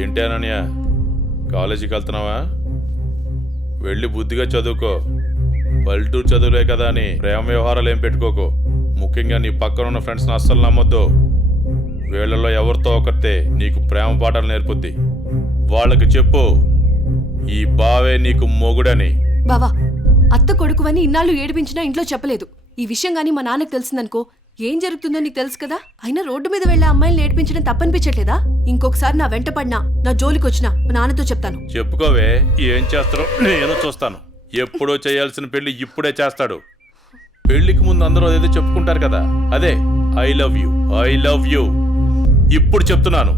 ఏంటి అనన్య, కాలేజీకి వెళ్తున్నావా? వెళ్ళి బుద్ధిగా చదువుకో. పల్లెటూరు చదువులే కదా అని ప్రేమ వ్యవహారాలు ఏం పెట్టుకోకు. ముఖ్యంగా నీ పక్కన ఉన్న ఫ్రెండ్స్ని అస్సలు నమ్మొద్దు. వీళ్ళల్లో ఎవరితో ఒకరితే నీకు ప్రేమ పాఠాలు నేర్పుద్ది. వాళ్ళకి చెప్పు ఈ బావే నీకు మొగుడని. బావా, అత్త కొడుకువని ఇన్నాళ్ళు ఏడిపించినా ఇంట్లో చెప్పలేదు. ఈ విషయం గానీ మా నాన్నకు తెలిసిందనుకో ఏం జరుగుతుందో నీకు తెలుసు కదా. అయినా రోడ్డు మీద వెళ్లే అమ్మాయిలు ఏడిపించడం తప్పనిపించట్లేదా? ఇంకొకసారి నా వెంట పడినా, నా జోలికి వచ్చినా మా నాన్నతో చెప్తాను. చెప్పుకోవే, ఏం చేస్తారో నేను చూస్తాను. ఎప్పుడో చేయాల్సిన పెళ్లి ఇప్పుడే చేస్తాడు. పెళ్లికి ముందు అందరూ అదేదో చెప్పుకుంటారు కదా, అదే I love you, I love you. ఇప్పుడు చెప్తున్నాను,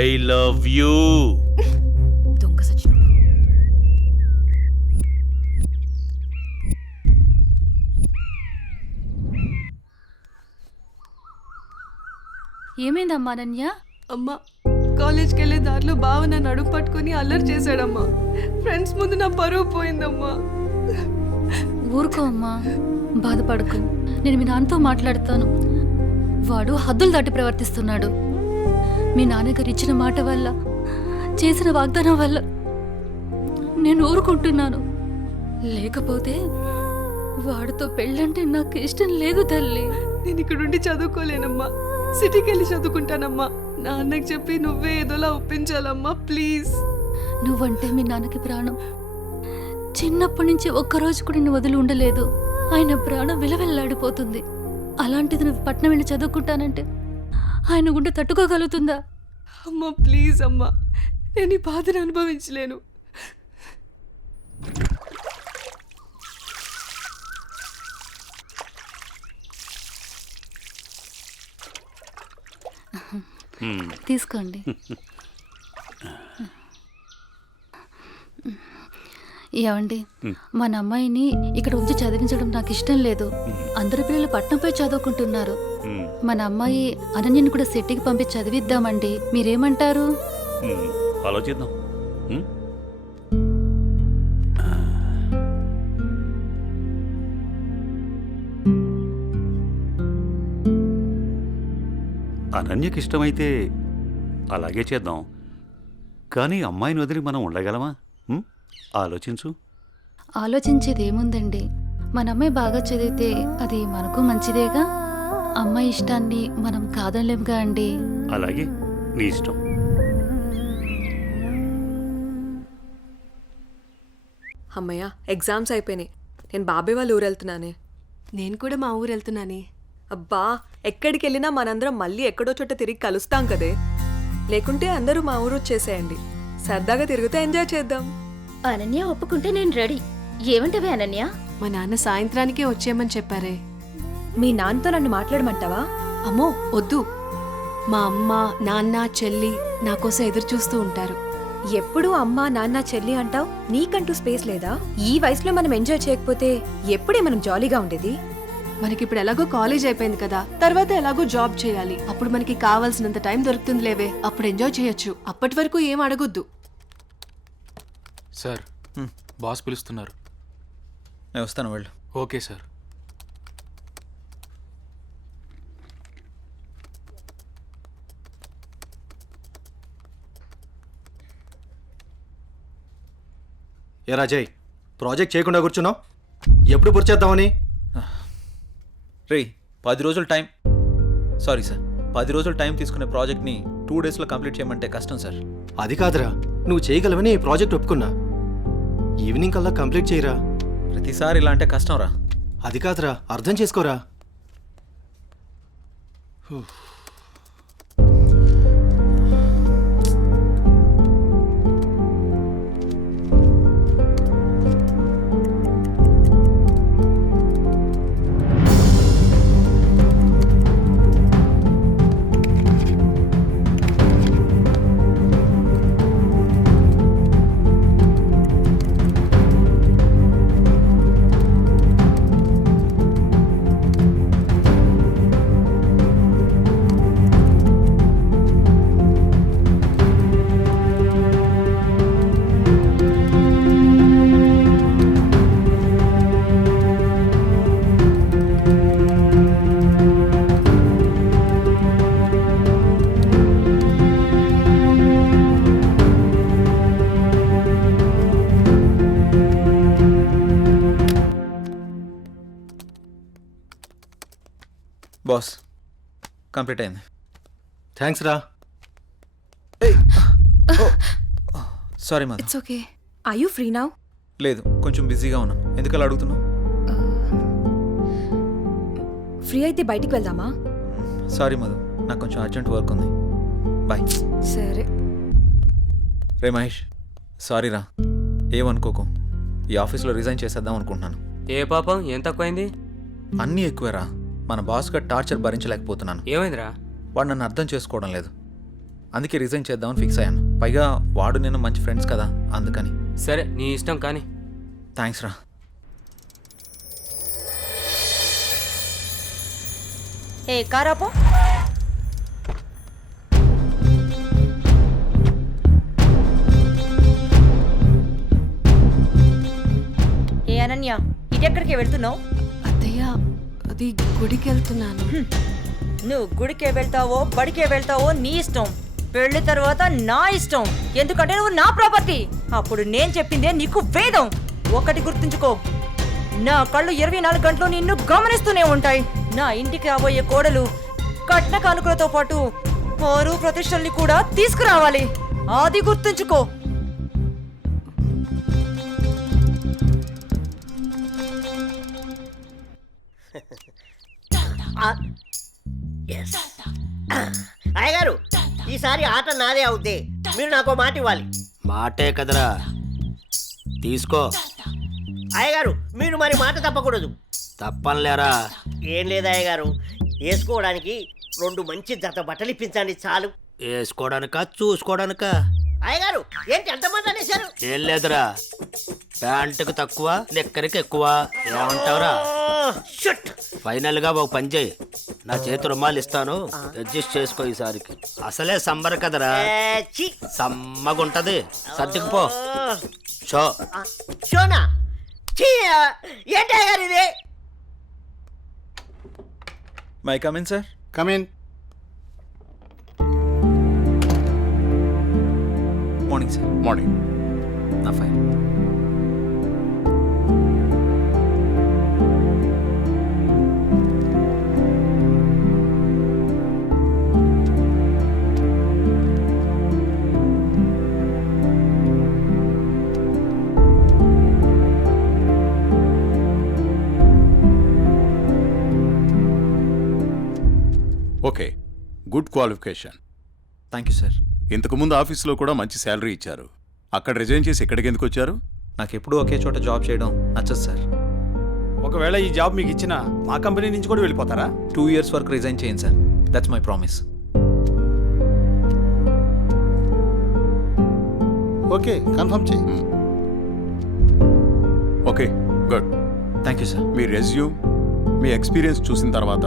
ఐ లవ్ యూ. దొంగ సచ్చినోడు. ఏమైందమ్మా అనన్య? అమ్మా, కాలేజ్కి వెళ్లే దారిలో బావ నన్ను అడుగు పట్టుకుని అల్లరి చేశాడమ్మా. ఫ్రెండ్స్ ముందు నా పరువు పోయిందమ్మా. ఊరుకో అమ్మా, బాధపడకు. నేను మీ నాన్నతో మాట్లాడతాను. వాడు హద్దులు దాటి ప్రవర్తిస్తున్నాడు. మీ నాన్నగారు ఇచ్చిన మాట వల్ల, చేసిన వాగ్దానం వల్ల నేను ఊరుకుంటున్నాను. లేకపోతే వాడితో పెళ్ళంటే నాకు ఇష్టం లేదు తల్లి. నేను ఇక్కడుండి చదువుకోలేనమ్మా, సిటీకి వెళ్ళి చదువుకుంటానమ్మా. నాన్నకి చెప్పి నువ్వే ఏదోలా ఒప్పించాలమ్మా, ప్లీజ్. నువ్వంటే మీ నాన్నకి ప్రాణం. చిన్నప్పటి నుంచి ఒక్కరోజు కూడా నేను వదిలి ఉండలేదు. ఆయన ప్రాణం విలవెల్లాడిపోతుంది. అలాంటిది నువ్వు పట్నం వెళ్ళి చదువుకుంటానంటే ఆయన గుండె తట్టుకోగలుగుతుందా? అమ్మా ప్లీజ్ అమ్మా, నేను ఈ బాధను అనుభవించలేను. తీసుకోండి. ఏమండి, మన అమ్మాయిని ఇక్కడ ఉంచి చదివించడం నాకు ఇష్టం లేదు. అందరి పిల్లలు పట్నంపై చదువుకుంటున్నారు. మన అమ్మాయి అనన్యని కూడా సిటీకి పంపి చదివిద్దామండి. మీరేమంటారు? ఆలోచిద్దాం. అనన్యకి ఇష్టమైతే అలాగే చేద్దాం. కానీ అమ్మాయిని వదిలి మనం ఉండగలమా? ఆలోచించు. ఆలోచించేది ఏముందండి, మన అమ్మాయి బాగా చదివితే అది మనకు మంచిదేగా. అమ్మాయి ఇష్టాన్ని మనం కాదనలేముగా అండి. అలాగే, నీ ఇష్టం. అమ్మయ్య, ఎగ్జామ్స్ అయిపోయినాయి. నేను బాబాయ్ వాళ్ళ ఊరు వెళ్తున్నానే. నేను కూడా మా ఊరు వెళ్తున్నానే. అబ్బా, ఎక్కడికి వెళ్ళినా మనందరం మళ్ళీ ఎక్కడో చోట తిరిగి కలుస్తాం కదే. లేకుంటే అందరూ మా ఊరు వచ్చేసేయండి. సరదాగా తిరుగుతూ ఎంజాయ్ చేద్దాం. అనన్య ఒప్పుకుంటే నేను రెడీ. ఏమంటవే అనన్య? మా నాన్న సాయంత్రానికే వచ్చేయమని చెప్పారే. మీ నాన్నతో నన్ను మాట్లాడమంటావా? అమ్మో వద్దు, మా అమ్మ నాన్న చెల్లి నా కోసం ఎదురు చూస్తూ ఉంటారు. ఎప్పుడూ అమ్మా నాన్న చెల్లి అంటావు. నీకంటూ స్పేస్ లేదా? ఈ వయసులో మనం ఎంజాయ్ చేయకపోతే ఎప్పుడే మనం జాలీగా ఉండేది? మనకిప్పుడు ఎలాగో కాలేజ్ అయిపోయింది కదా, తర్వాత ఎలాగో జాబ్ చేయాలి. అప్పుడు మనకి కావాల్సినంత టైం దొరుకుతుంది లేవే, అప్పుడు ఎంజాయ్ చేయొచ్చు. అప్పటి వరకు ఏం అడగొద్దు. సార్, బాస్ పిలుస్తున్నారు. నేను వస్తాను, వెళ్ళు. Okay sir. ఏ రాజయ్, ప్రాజెక్ట్ చేయకుండా కూర్చున్నావు? ఎప్పుడు పూర్తి చేద్దామని? రే, 10 రోజులు టైం. సారీ సార్, 10 రోజులు టైం తీసుకునే ప్రాజెక్ట్ని 2 డేస్లో కంప్లీట్ చేయమంటే కష్టం సార్. అది కాదురా, నువ్వు చేయగలవని ఈ ప్రాజెక్ట్ ఒప్పుకున్నా. ఈవినింగ్ కల్లా కంప్లీట్ చేయరా. ప్రతిసారి ఇలా అంటే కష్టం రా. అది కాదురా, అర్థం చేసుకోరా. బాస్ కంప్లీట్ అయింది. థ్యాంక్స్ రా. Sorry Madhu. It's okay. I you free now? లేదు, కొంచెం బిజీగా ఉన్నాను. ఎందుకలా అడుగుతున్నావు? ఫ్రీ అయితే బయటికి వెళ్దామా? సారీ మధు, నాకు కొంచెం అర్జెంట్ వర్క్ ఉంది. బాయ్. సరే. రే మహేష్, సారీ రా, ఏమనుకోకు. ఈ ఆఫీస్లో రిజైన్ చేసేద్దాం అనుకుంటున్నాను. ఏ పాపం ఏం తక్కువైంది? అన్నీ ఎక్కువేరా. మన బాస్గా టార్చర్ భరించలేకపోతున్నాను. ఏమైందిరా? వాడు నన్ను అర్థం చేసుకోవడం లేదు. అందుకే రిజైన్ చేద్దామని ఫిక్స్ అయ్యాను. పైగా వాడు నేను మంచి ఫ్రెండ్స్ కదా, అందుకని. సరే నీ ఇష్టం కానీ. థ్యాంక్స్ రా. ఏ కారాపో. ఏ అనన్య, ఇటెక్కడికి వెళ్తున్నావు? అత్తయ్య అది గుడికి వెళ్తున్నాను. నువ్వు గుడికే వెళ్తావో బడికే వెళ్తావో నీ ఇష్టం. పెళ్లి తర్వాత నా ఇష్టం. ఎందుకంటే నువ్వు నా ప్రాపర్టీ. అప్పుడు నేను చెప్పిందే నీకు వేదం. ఒకటి గుర్తుంచుకో, నా కళ్ళు 24 గంటలు నిన్ను గమనిస్తూనే ఉంటాయి. నా ఇంటికి రాబోయే కోడలు కట్న కానుకలతో పాటు పరు ప్రతిష్టల్ని కూడా తీసుకురావాలి. అది గుర్తుంచుకో. అయ్యగారు, ఈసారి ఆట నాదే అవుద్ది. మీరు నాకు మాట ఇవ్వాలి. మాటే కదరా, తీసుకో. అయ్యగారు, మీరు మరి మాట తప్పకూడదు. తప్పనిలేరా. ఏం లేదు అయ్యగారు, వేసుకోవడానికి 2 మంచి జత బట్టలు ఇప్పించండి చాలు. వేసుకోవడానికా చూసుకోవడానికా? అయ్యగారు, ఏంటి అంతమంది అనేశారు? ఏం లేదురా, ప్యాంటుకు తక్కువ నిక్కరికి ఎక్కువ. ఏమంటావురా? ఫైనల్ గా ఒక పని చేయి, నా చేతి రుమాలు ఇస్తాను, అడ్జస్ట్ చేసుకో ఈసారికి. అసలే సంబర్ కదరా, సమ్మగుంటది. సర్దుకుపో. షో షోనా? ఏంటి అయ్యగారు ఇది? May come in sir. Come in. Morning sir. Morning. నా fine. Okay, good qualification. Thank you sir. ఇంతకుముందు ఆఫీస్లో కూడా మంచి శాలరీ ఇచ్చారు. అక్కడ రిజైన్ చేసి ఇక్కడికి ఎందుకు వచ్చారు? నాకు ఎప్పుడూ ఒకే చోట జాబ్ చేయడం నచ్చదు సార్. ఒకవేళ ఈ జాబ్ మీకు ఇచ్చినా మా కంపెనీ నుంచి కూడా వెళ్ళిపోతారా? 2 years వరకు రిజైన్ చేయండి sir. That's my promise. Okay, confirm చేయి. Okay, good. Thank you sir. మీ రెజ్యూమ్, మీ ఎక్స్పీరియన్స్ చూసిన తర్వాత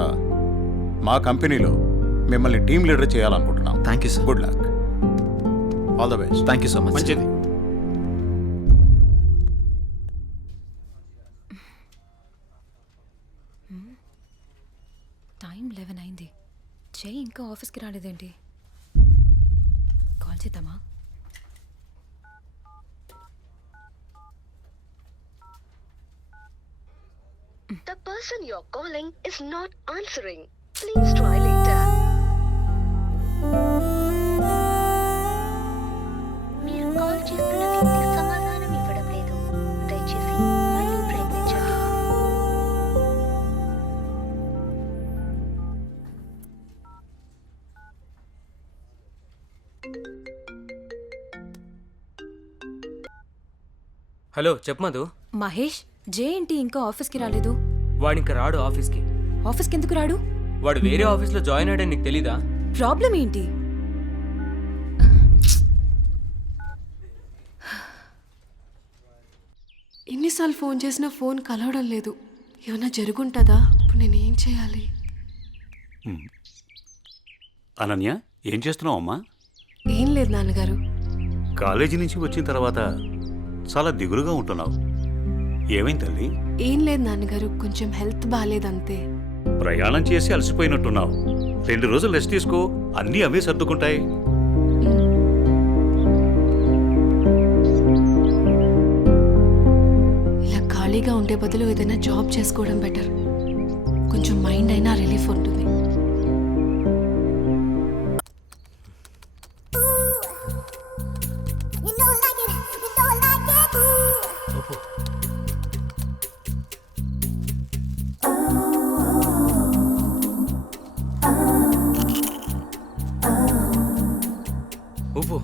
మా కంపెనీలో మిమ్మల్ని టీమ్ లీడర్ చేయాలనుకుంటున్నాం. Thank you sir. Good luck. All the best. Thank you so much. మంచిది. టైం 11 అయింది. జై ఇంకా ఆఫీస్కి రాలేదేంటి? కాల్ చేద్దామా? The person you're calling is not answering. Please try later. మీరు కాల్ చేస్తున్న వ్యక్తి సమాధానం ఇవ్వడం లేదు. దయచేసి మళ్ళీ ప్రయత్నించండి. హలో, చెప్పు మధు. మహేష్, జే ఏంటి ఇంకా ఆఫీస్కి రాలేదు? వాడింక రాడు ఆఫీస్కి. ఆఫీస్కి ఎందుకు రాడు? వాడు వేరే ఆఫీస్లో జాయిన్ అయ్యాడని నీకు తెలీదా? ప్రాబ్లం ఏంటి? ఎన్నిసార్లు ఫోన్ చేసినా ఫోన్ కలవడం లేదు. ఏమన్నా జరుగుంటుందా? ఇప్పుడు నేనేం చేయాలి? అనన్య, ఏం చేస్తున్నావు అమ్మా? ఏం లేదు నాన్నగారు. కాలేజీ నుంచి వచ్చిన తర్వాత చాలా దిగులుగా ఉంటున్నావు. ఏమైంది తల్లి? ఏం లేదు నాన్నగారు, కొంచెం హెల్త్ బాగాలేదంతే. ప్రయాణం చేసి అలసిపోయినట్టున్నావు. 2 రోజులు రెస్ట్ తీసుకో, అన్నీ అవే సర్దుకుంటాయి. ఇలా ఖాళీగా ఉండే బదులు ఏదైనా జాబ్ చేసుకోవడం బెటర్. కొంచెం మైండ్ అయినా రిలీఫ్ ఉంటుంది. ఊపు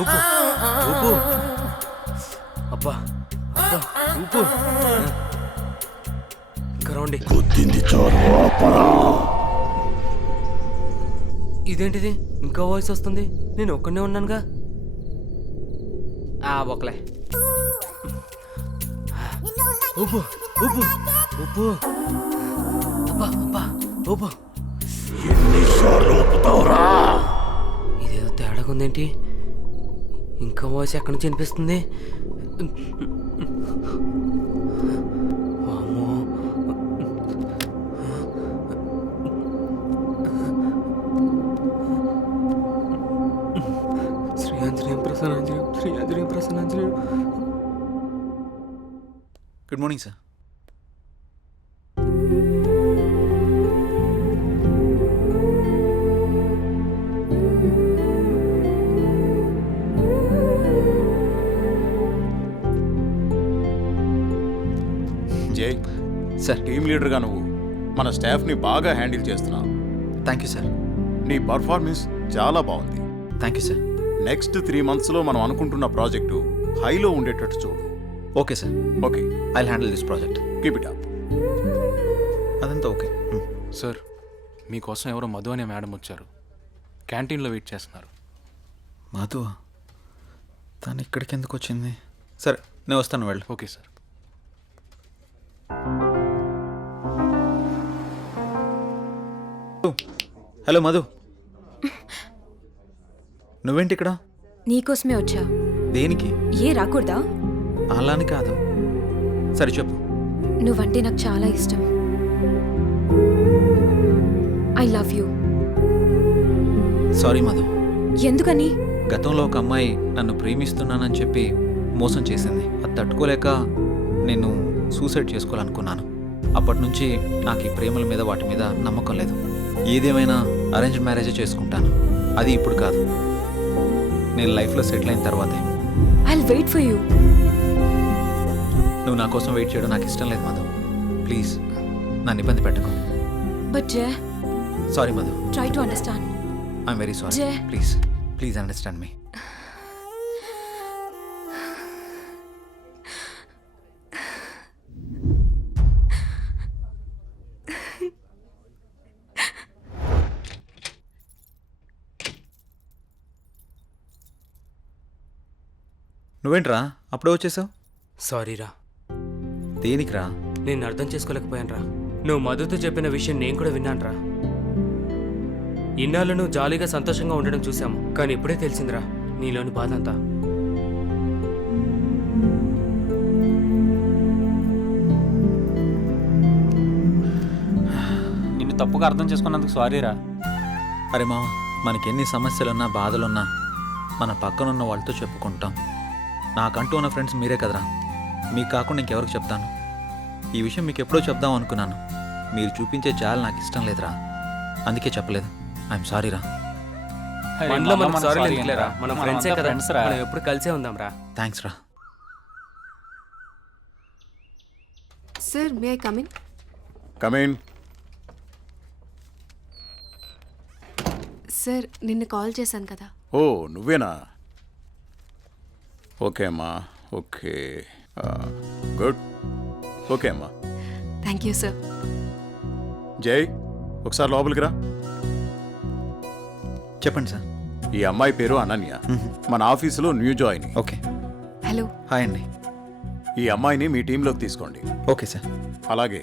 ఊపు ఊపు అబ్బా అబ్బా ఊపు ఇంకా రౌండి ఇదేంటిది ఇంకా వాయిస్ వస్తుంది నేను ఒక్కనే ఉన్నానుగా ఒకలే ఊపు ఊపు ఊపు అబ్బా అబ్బా ఊపు ఇదేదో తేడాగా ఉందేంటి ఇంకా వాయిస్ ఎక్కడి నుంచి వినిపిస్తుంది వామ్మో. శ్రీ ఆంజనేయం ప్రసన్నాంజనేయం శ్రీ ఆంజనేయం ప్రసన్నాంజనేయం. Good morning sir. జై సార్, టీమ్ లీడర్గా నువ్వు మన స్టాఫ్ని బాగా హ్యాండిల్ చేస్తున్నావు. Thank you sir. నీ పర్ఫార్మెన్స్ చాలా బాగుంది. Thank you sir. నెక్స్ట్ 3 monthsలో మనం అనుకుంటున్న ప్రాజెక్టు హైలో ఉండేటట్టు చూడు. Okay sir. Okay, I handle this project. Keep it up. అదంతా ఓకే. సార్ మీకోసం ఎవరో మధు అనే మేడం వచ్చారు, క్యాంటీన్లో వెయిట్ చేస్తున్నారు. మధు తను ఇక్కడికి ఎందుకు వచ్చింది? సరే నేను వస్తాను, వెళ్ళు. Okay sir. హలో మధు, నువ్వేంటి ఇక్కడ? నీకోసమే వచ్చా. దేనికి? ఏ రాకూడదా? అలాని కాదు. సరే చెప్పు. నువ్వంటే నాకు చాలా ఇష్టం. I love you. Sorry Madhu. ఎందుకని? గతంలో ఒక అమ్మాయి నన్ను ప్రేమిస్తున్నానని చెప్పి మోసం చేసింది. అది తట్టుకోలేక నేను సూసైడ్ చేసుకోవాలనుకున్నాను. అప్పటి నుంచి నాకు ఈ ప్రేమల మీద వాటి మీద నమ్మకం లేదు. ఏదేమైనా అరేంజ్ మ్యారేజే చేసుకుంటాను. అది ఇప్పుడు కాదు, నేను లైఫ్లో సెటిల్ అయిన తర్వాతే. I'll wait for you. నువ్వు నా కోసం వెయిట్ చేయడం నాకు ఇష్టం లేదు మధు. ప్లీజ్ నన్ను ఇబ్బంది పెట్టకు. But Jay, sorry Madhu. Try to understand. I'm very sorry. Jay, please please understand me. నువ్వేంట్రా అప్పుడే వచ్చేసావు? సారీరా. దేనికిరా? నేను అర్థం చేసుకోలేకపోయానురా. నువ్వు మధుతో చెప్పిన విషయం నేను కూడా విన్నానురా. ఇన్నాళ్ళు నువ్వు జాలీగా సంతోషంగా ఉండడం చూసాము, కానీ ఇప్పుడే తెలిసిందిరా నీలోని బాధ అంతా. నిన్ను తప్పుగా అర్థం చేసుకున్నందుకు సారీరా. అరే మామ, మనకెన్ని సమస్యలున్నా బాధలున్నా మన పక్కనున్న వాళ్ళతో చెప్పుకుంటాం. నాకంటూ ఉన్న ఫ్రెండ్స్ మీరే కదరా. మీకు కాకుండా ఇంకెవరికి చెప్తాను? ఈ విషయం మీకు ఎప్పుడో చెప్దాం అనుకున్నాను. మీరు చూపించే జాలి నాకు ఇష్టం లేదురా, అందుకే చెప్పలేదు. ఐఎమ్ సారీరా. మనలో మనకు సారీ ఎందుకులేరా? మనం ఫ్రెండ్సే కదా, మనం ఎప్పుడు కలిసే ఉందాం రా. థ్యాంక్స్ రా. Sir, may I come in? Come in. Sir, నిన్న కాల్ చేశాను కదా. ఓ నువ్వేనా? ఓకే అమ్మా, ఓకే, గుడ్. ఓకే అమ్మా. Thank you sir. జై, ఒకసారి లోపలికి రా. చెప్పండి సార్. ఈ అమ్మాయి పేరు అనన్య, మన ఆఫీసులో new join. Okay. Hello. Hi అండి. ఈ అమ్మాయిని మీ టీంలోకి తీసుకోండి. Okay sir. అలాగే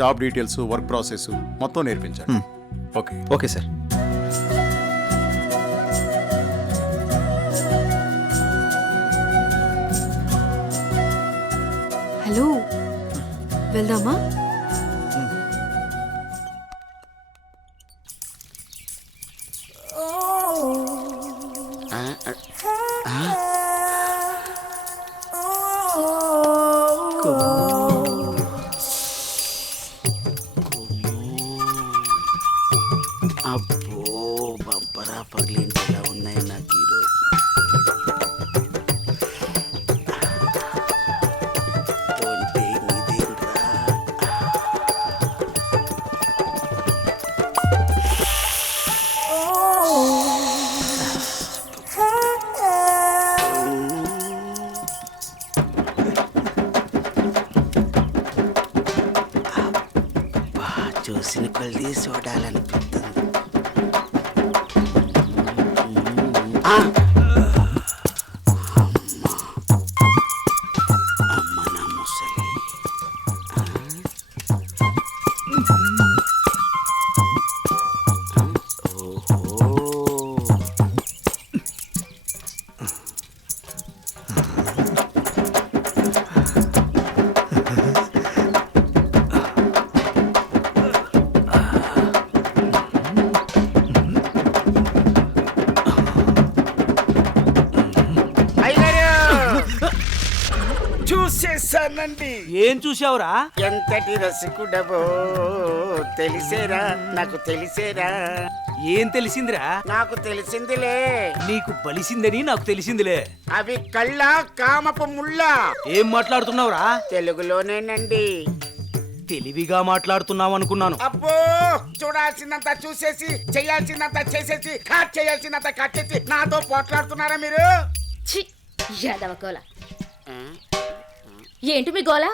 జాబ్ డీటెయిల్స్, వర్క్ ప్రాసెస్ మొత్తం నేర్పించండి. ఓకే. Okay sir. హలో, వెళ్దామా? అబ్బో బంపరా పగిలించేలా ఉన్నాయి నాకు ఈరోజు. హల్దీ చూడాలనిపిస్తుంది అమ్మ నా ముసలి చూసేసానండి. ఏం చూసావురా? ఎంతటి రసికుడవో తెలిసేరా, నాకు తెలిసేరా. ఏం తెలిసిందిరా? నాకు తెలిసిందిలే. నీకు బలిసిందని నాకు తెలిసిందిలే. అవి కళ్ళ కామపు ముళ్ళ. ఏం మాట్లాడుతున్నావురా? తెలుగులోనేనండి. తెలివిగా మాట్లాడుతున్నావు అనుకున్నాను. అబ్బో, చూడాల్సిందంతా చూసేసి చేయాల్సిందంతా చేసేసి కట్ చేయాల్సిందంతా కట్ చేసి నాతో పోట్లాడుతున్నారా మీరు? యాదవ గోల. ఏంటి మీ గోల?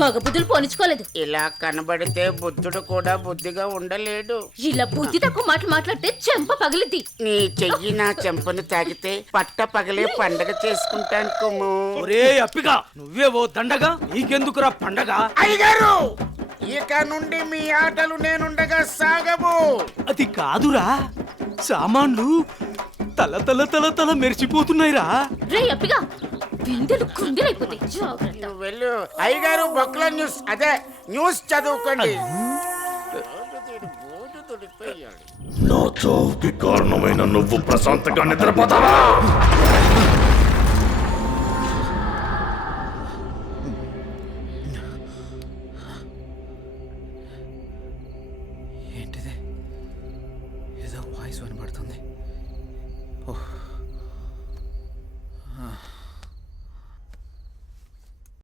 మగ బుద్ధులు పోనిచ్చుకోలేదు. ఇలా కనబడితే బుద్ధుడు కూడా బుద్ధిగా ఉండలేడు. ఇలా బుద్ధి తక్కువ మాటలు మాట్లాడితే చెంప పగిలిద్ది. నీ చెయ్యి నా చెంపను తాకితే పట్ట పగలే పండగ చేసుకుంటాను కుమ్ము. ఒరే అప్పిగా, నువ్వే ఓ దండగా, నీకెందుకురా పండగ? అయ్యగారు, ఇక నుండి మీ ఆటలు నేనుండగా సాగవు. అది కాదురా, సామాన్లు తల తల తల తల మెరిచిపోతున్నాయిరా. రే అప్పిగా, బిందెలు కుంగిరైపోతాయి. జాగ్రత్త. వెళ్ళు అయ్యగారు, బొక్కల న్యూస్ అదే న్యూస్ చదువుకోండి. నా చావుకి కారణమైన నువ్వు ప్రశాంతంగా నిద్రపోతావా? ఏంటిది? ఏదో వాయిస్ వినబడుతుంది.